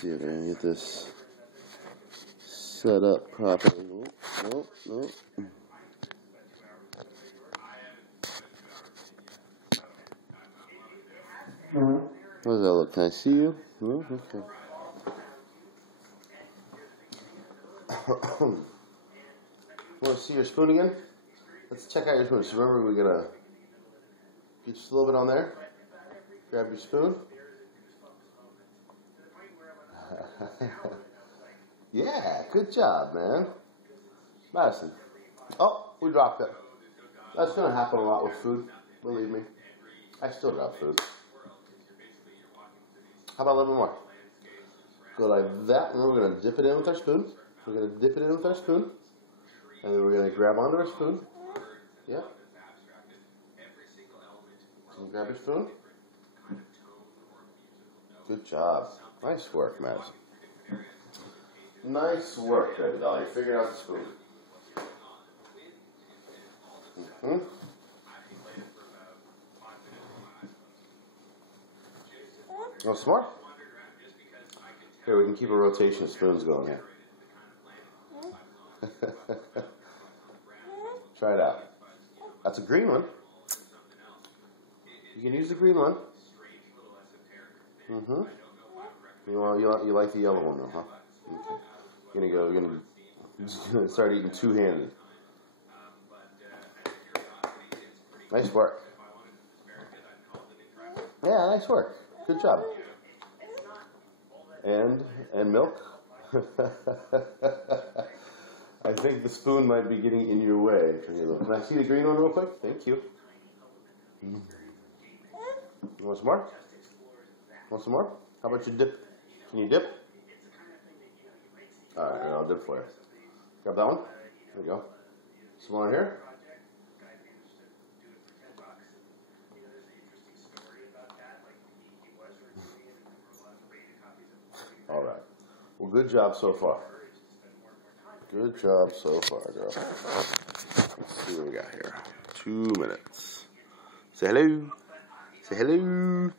see if I can get this set up properly. Nope. How does that look? Can I see you? No? Okay. Want to see your spoon again? Let's check out your spoon. So remember, we're going to get just a little bit on there. Grab your spoon. Yeah, good job, man. Madison. Oh, we dropped it. That's going to happen a lot with food, believe me. I still drop food. How about a little bit more? Go like that, and we're going to dip it in with our spoon. We're going to dip it in with our spoon. And then we're going to grab onto our spoon. Yeah. And grab your spoon. Good job. Nice work, Madison. Nice work, baby doll. You figured out the spoon. Oh, smart. Here, we can keep a rotation of spoons going here. Try it out. That's a green one. You can use the green one. You like the yellow one though, huh? Okay. You're gonna start eating two-handed. Nice work. Yeah, nice work. Good job. And milk. I think the spoon might be getting in your way. Can I see the green one real quick? Thank you. You want some more? Want some more? How about you dip? Can you dip? Alright, I'll dip for you. Grab that one. There we go. Some more here. Alright. Well, good job so far. Good job so far, girl. Let's see what we got here. 2 minutes. Say hello. Say hello.